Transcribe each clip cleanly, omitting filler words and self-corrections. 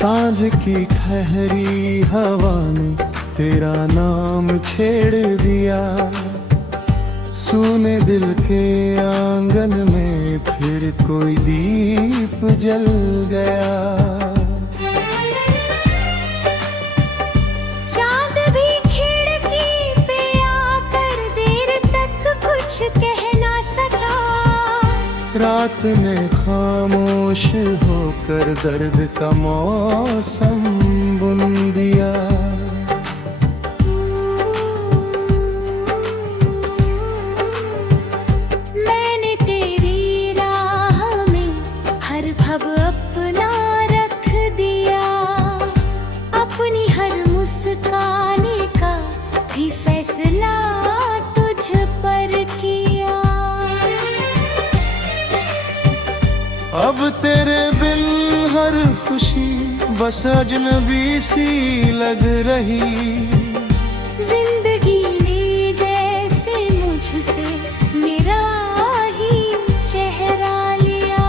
सांझ की ठहरी हवा ने तेरा नाम छेड़ दिया। सूने दिल के आंगन में फिर कोई दीप जल गया। चांद भी खिड़की पे आकर देर तक कुछ कह ना सका। रात में खामोश होकर दर्द का मौसम बुन दिया। मैंने तेरी राह में हर भव अपना रख दिया। अपनी हर मुस्काने का भी फैसला तुझ पर किया। अब तेरे बिन हर खुशी बस अजनबी सी लग रही। जिंदगी ने जैसे मुझसे मेरा ही चेहरा लिया।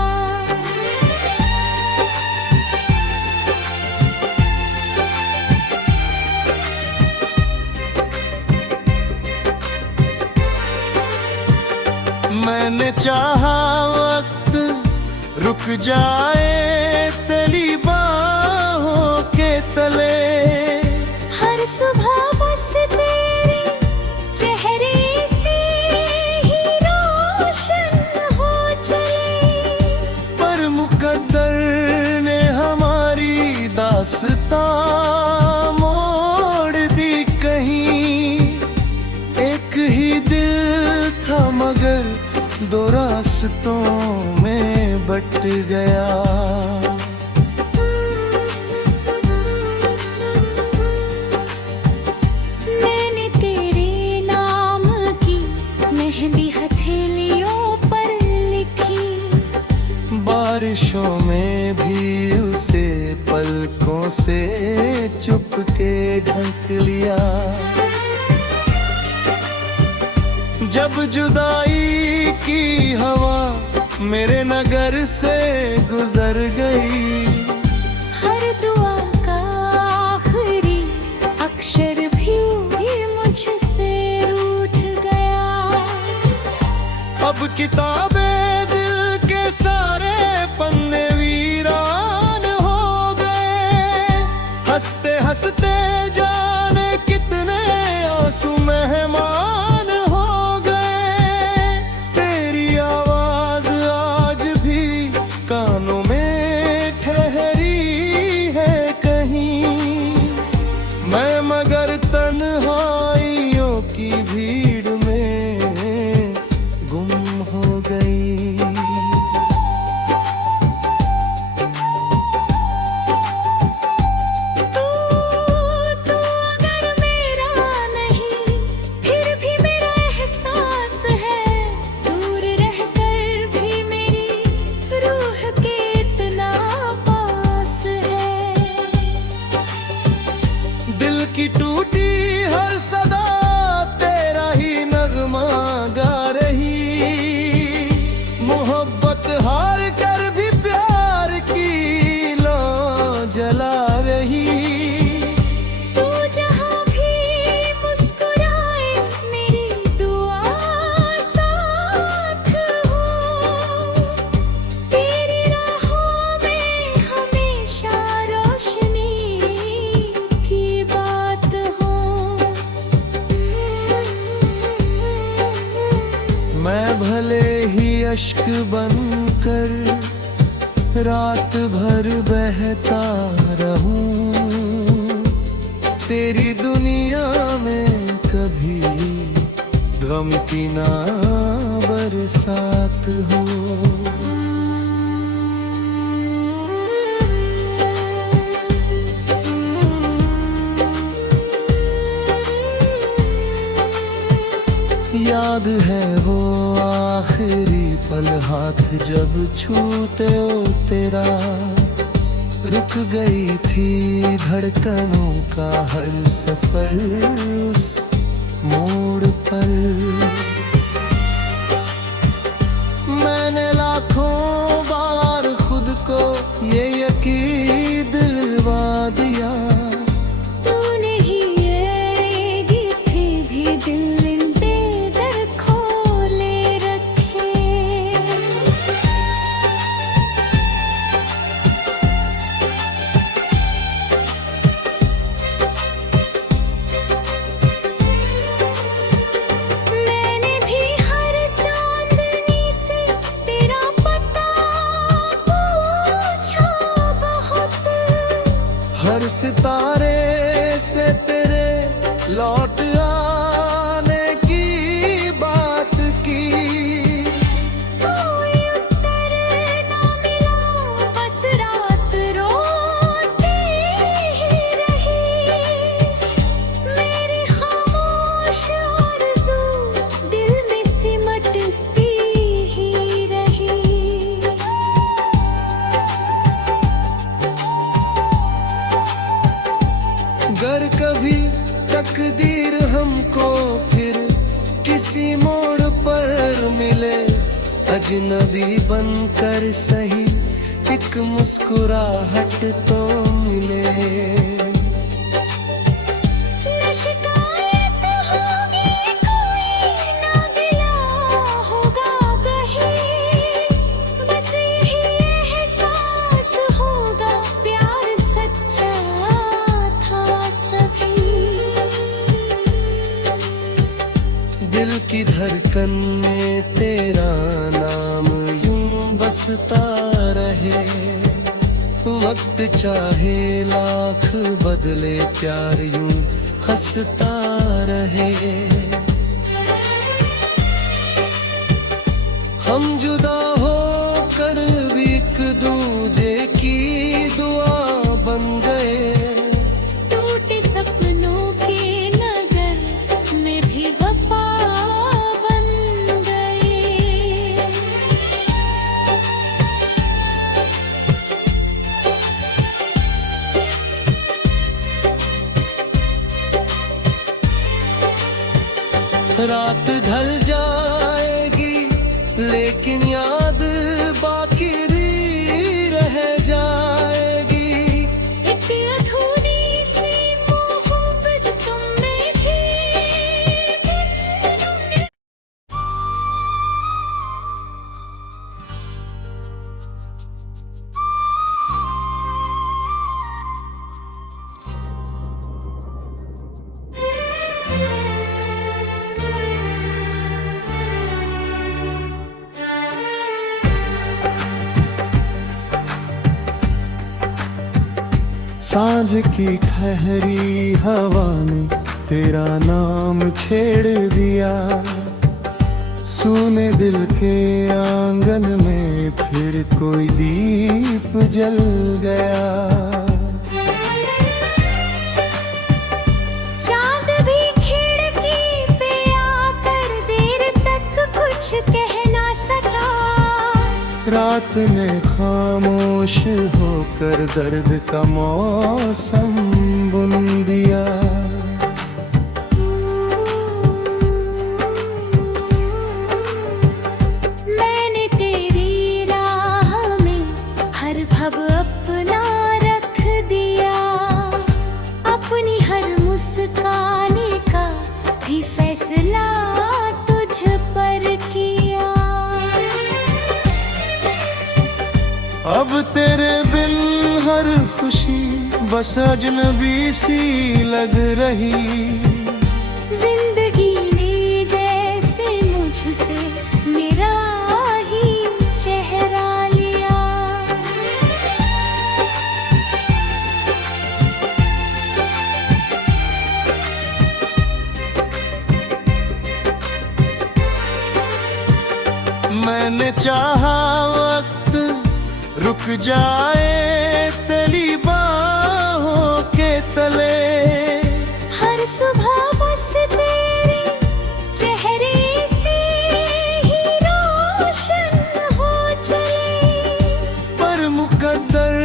मैंने चाहा वक्त रुक जाए तेरी बाहों के तले। हर सुबह बस तेरे चेहरे से ही रोशन हो चले। पर मुकद्दर ने हमारी दास्तां मोड़ दी कहीं। एक ही दिल था मगर दो रास्तों में बट गया। मैंने तेरे नाम की मेहंदी हथेलियों पर लिखी। बारिशों में भी उसे पलकों से चुपके ढक लिया। जब जुदाई की हवा मेरे नगर से गुजर गई। हर दुआ का आखिरी अक्षर भी मुझसे रूठ गया। अब किताबें दिल के सारे पन्ने वीरान हो गए। हंसते हंसते जाने कितने आंसू मेहमान हो गए। तेरी आवाज आज भी कानों में ठहरी है कहीं। मैं मगर तन्हाइयों की भीड़ में गुम हो गई। तू अगर मेरा नहीं फिर भी मेरा एहसास है। दूर रहकर भी मेरी रूह के इतना पास है। दिल की टूटी हर सदा तेरा ही नगमा गा रही। मोहब्बत हार कर भी प्यार की लौ जला रही। तू जहाँ भी मुस्कुराए मेरी दुआ साथ हो। तेरी राहों में हमेशा रोशनी की बात हो। मैं भले ही अश्क बनकर रात भर बहता रहूं। तेरी दुनिया में कभी गम की ना बरसात हो। याद है वो आखिरी पल हाथ जब छूते ओ तेरा। रुक गई थी धड़कनों का हर सफर उस मोड़ पर। मैंने लाखों बार खुद को ये यकीन दिलवा अजनबी बनकर सही एक मुस्कुराहट तो मिले। न शिकायत होगी कोई, ना गिला होगा कहीं, बस यही एहसास होगा प्यार सच्चा था सभी। दिल की धड़कन में तेरा नाम यूं बसता रहे, वक्त चाहे लाख बदले प्यार यूं हंसता रहे। हम जुदा हो कर भी एक दूजे की दुआ बन गए। टूटे सपनों के नगर में भी वफा बन गए। रात ढल जाएगी लेकिन याद बाकी रह जाएगी। एक अधूरी सी मोहब्बत तुम में थी। सांझ की ठहरी हवा ने तेरा नाम छेड़ दिया, सूने दिल के आंगन में फिर कोई दीप जल गया। चांद भी खिड़की पे आकर देर तक कुछ कह ना सका। रात ने खामोश होकर दर्द का मौसम बुन दिया। मैंने तेरी राह में हर भव अपना रख दिया, अपनी हर मुस्काने का भी फैसला तुझ पर किया। अब तेरे बिन हर खुशी बस अजनबी सी लग रही। जिंदगी ने जैसे मुझसे मेरा ही चेहरा लिया। मैंने चाहा वक्त रुक जाए तेरी बाहों के तले। हर सुबह बस तेरे चेहरे से ही रोशन हो चले। पर मुकद्दर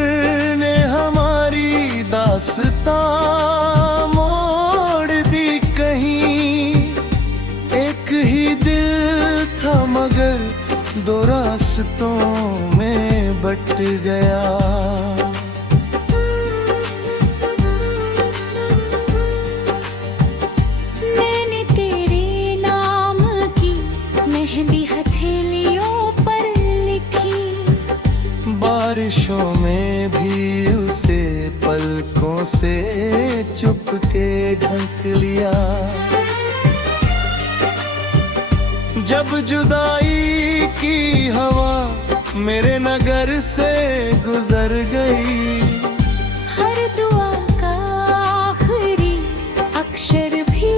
ने हमारी दास्तां मोड़ दी कहीं। एक ही दिल था मगर दो रास्तों में बट गया। मैंने तेरे नाम की मेहंदी हथेलियों पर लिखी। बारिशों में भी उसे पलकों से चुपके ढक लिया। जब जुदाई की हवा मेरे नगर से गुजर गई। हर दुआ का आखिरी अक्षर भी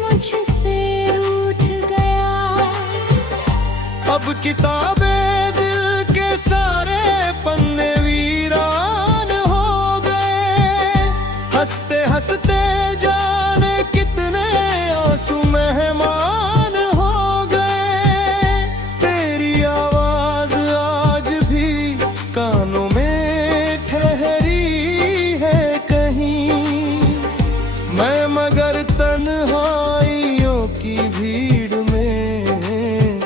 मुझसे रूठ गया। अब किताबें दिल के सारे पन्ने वीरान हो गए। हंसते हंसते जाने कितने आंसू मेहमान हो गए। तेरी आवाज आज भी कानों में ठहरी है कहीं। मैं मगर तन्हाइयों की भीड़ में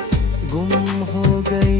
गुम हो गई।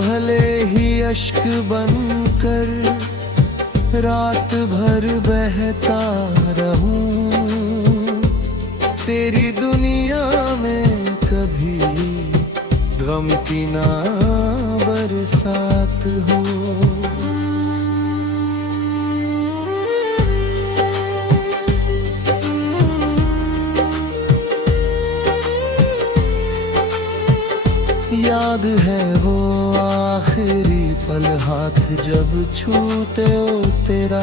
भले ही अश्क बनकर रात भर बहता रहूं, तेरी दुनिया में कभी गम की ना बरसात हो। याद है वो आखिरी पल हाथ जब छूते ओ तेरा,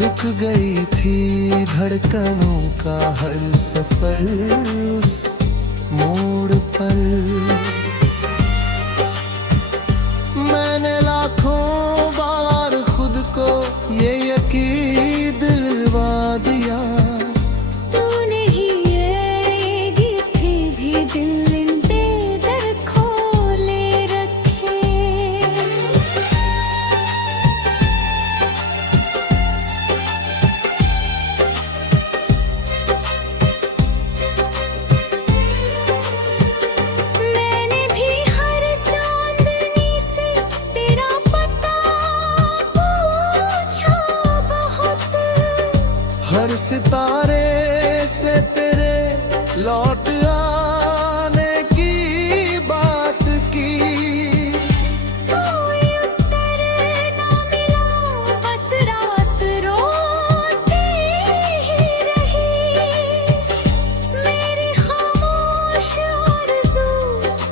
रुक गई थी धड़कनों का हर सफर उस मोड़ पर। मैंने लाखों बार खुद को ये यकीन दिलवा दिया, तूने ही ये थे भी दिल हर सितारे से तेरे लौट आने की बात की, कोई उत्तर ना मिला बस रात रोती ही रही। मेरी खामोश आरज़ू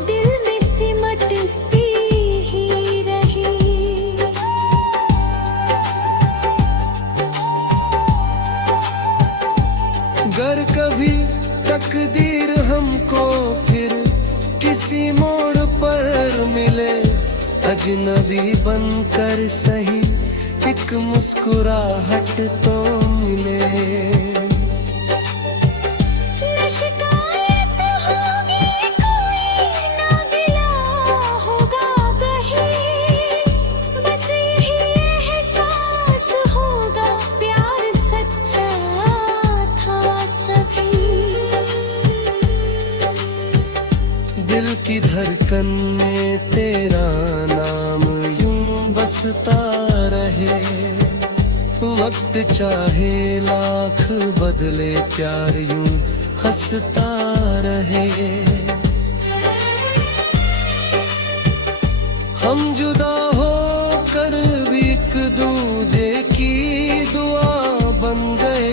दिल में सिमटती ही रही। अगर कभी तकदीर हमको फिर किसी मोड़ पर मिले, अजनबी बनकर सही एक मुस्कुराहट तो मिले। शिकायत होगी कोई ना गिला होगा कहीं, बस यही एहसास होगा प्यार सच्चा था सभी। दिल की धड़कन में तेरा नाम यूं बसता रहे, वक्त चाहे लाख बदले प्यार यूं हंसता रहे। हम जुदा हो कर भी एक दूजे की दुआ बन गए,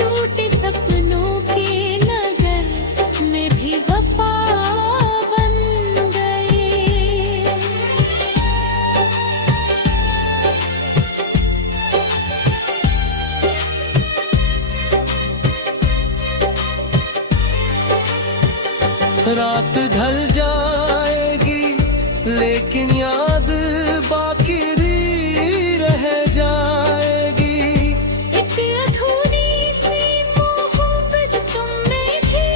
टूटे सपनों के नगर में भी वफा बन गए। रात ढल जाएगी लेकिन याद बाकी रह जाएगी, एक अधूरी सी मोहब्बत तुम में थी।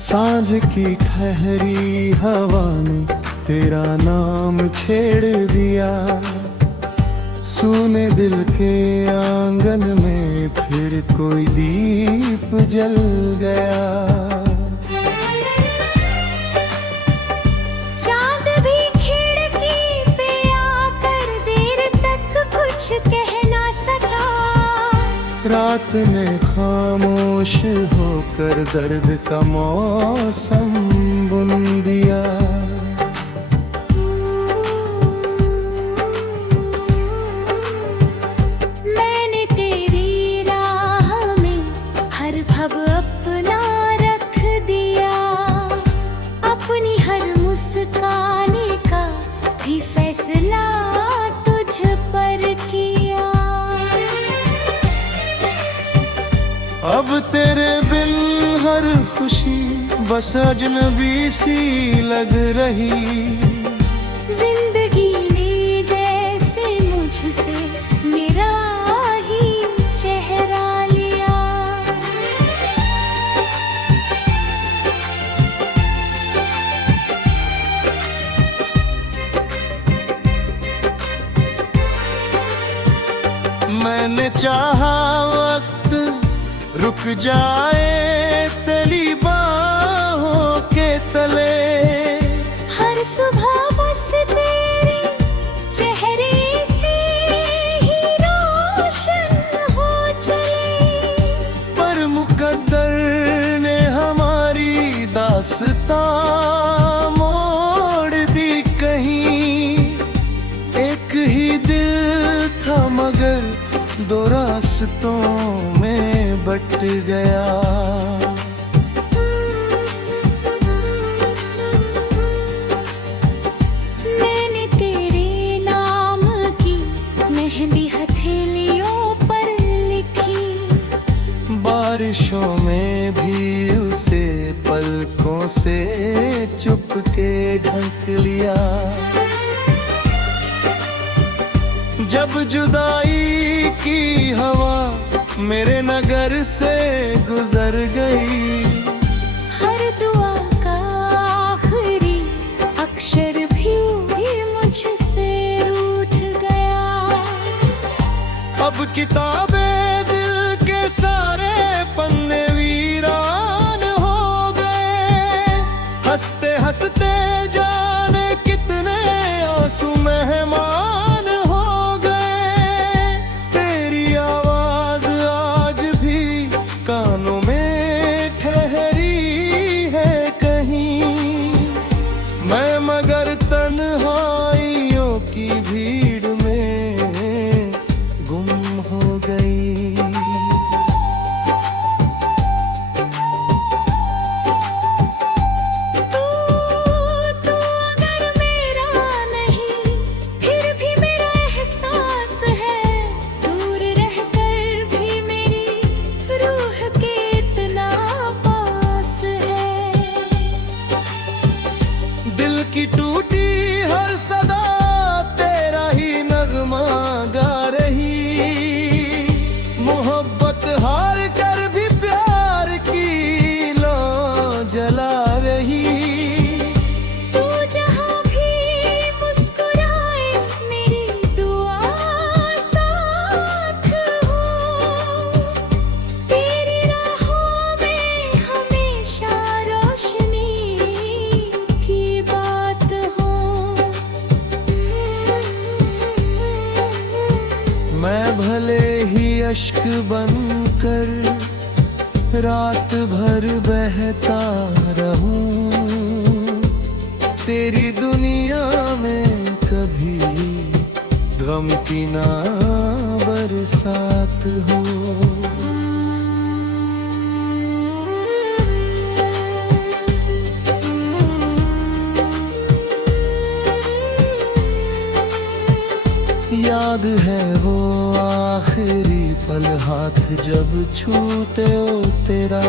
सांझ की ठहरी हवा ने तेरा नाम छेड़ दिया, सूने दिल के आंगन में फिर कोई दीप जल गया। चांद भी खिड़की पे आकर देर तक कुछ कह ना सका, रात ने खामोश होकर दर्द का मौसम बुन दिया। मैंने तेरी राह में हर भव अपना रख दिया, अपनी हर मुस्काने का भी फैसला तुझ पर किया। अब तेरे बिन हर खुशी बस अजनबी सी लग रही, जिंदगी ने जैसे मुझसे मेरा मैंने चाहा वक्त रुक जाए तेरी बाहों के तले। हर सुबह बस तेरे चेहरे से ही रोशन हो चले। पर मुकद्दर ने हमारी दास्तां मोड़ दी कहीं। एक ही दिल था मगर दो रास्तों में बट गया। मैंने तेरे नाम की मेहंदी हथेलियों पर लिखी। बारिशों में भी उसे पलकों से चुपके ढक लिया। जब जुदाई की हवा मेरे नगर से गुजर गई। हर दुआ का आखिरी अक्षर भी मुझसे रूठ गया। अब किताबें दिल के सारे पन्ने वीरान हो गए। हंसते हंसते जाने कितने आंसू मेहमान हो गए। तेरी आवाज आज भी कानों में ठहरी है कहीं। मैं मगर तन्हाइयों की भीड़ में गुम हो गई। तू अगर मेरा नहीं फिर भी मेरा एहसास है। दूर रहकर भी मेरी रूह के इतना पास है। दिल की टूटी हर सदा तेरा ही नगमा गा रही। मोहब्बत हार कर भी प्यार की लौ जला रही। तू जहाँ भी मुस्कुराए मेरी दुआ साथ हो। तेरी राहों में हमेशा रोशनी की बात हो। मैं भले ही अश्क बनकर रात भर बहता रहूं। तेरी दुनिया में कभी गम की ना बरसात हो। याद है वो आखिरी पल हाथ जब छूते ओ तेरा।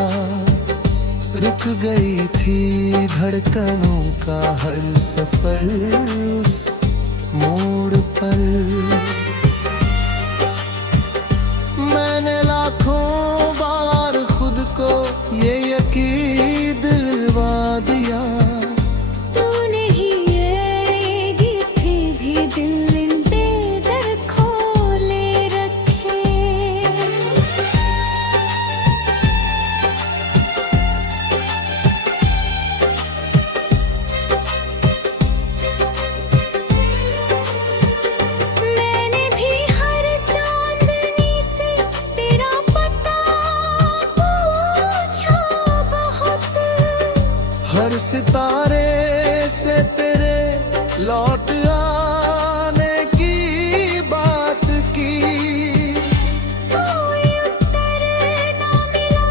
रुक गई थी धड़कनों का हर सफर उस मोड़ पर। मैंने लाखों बार खुद को ये यकीन दिलवा दिया। तूने ही ये थे भी दिल इन बेदर्द खोले रखे। मैंने भी हर चांदनी से तेरा पता पूछा बहुत। हर सितारे से तेरे लौट आने की बात की। कोई उत्तर ना मिला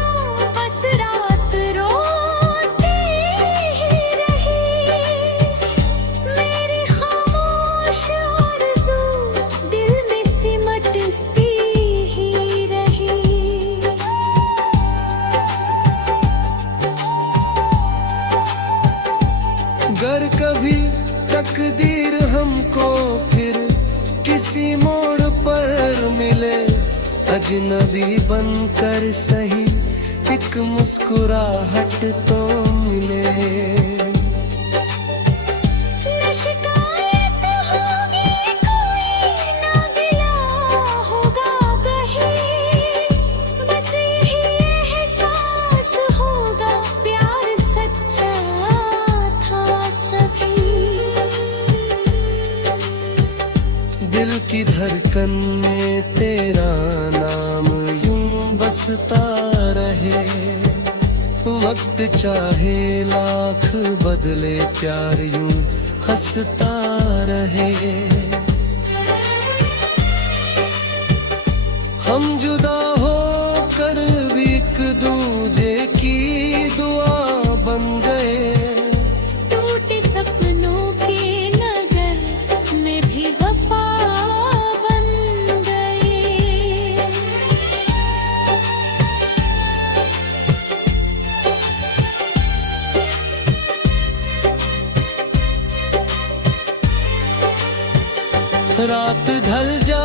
बस रात रोती ही रही। मेरी खामोश आरज़ू दिल में सिमटती ही रही। गर कभी तकदीर हमको फिर किसी मोड़ पर मिले। अजनबी बनकर सही एक मुस्कुराहट तो मिले। न शिकायत होगी कोई ना गिला होगा की धड़कन में तेरा नाम यूं बसता रहे। वक्त चाहे लाख बदले प्यार यूं हंसता रहे। हम जुदा हो कर भी एक दूजे की दुआ बन गए। टूटे सपनों के नगर में भी वफा बन गए। रात ढल जा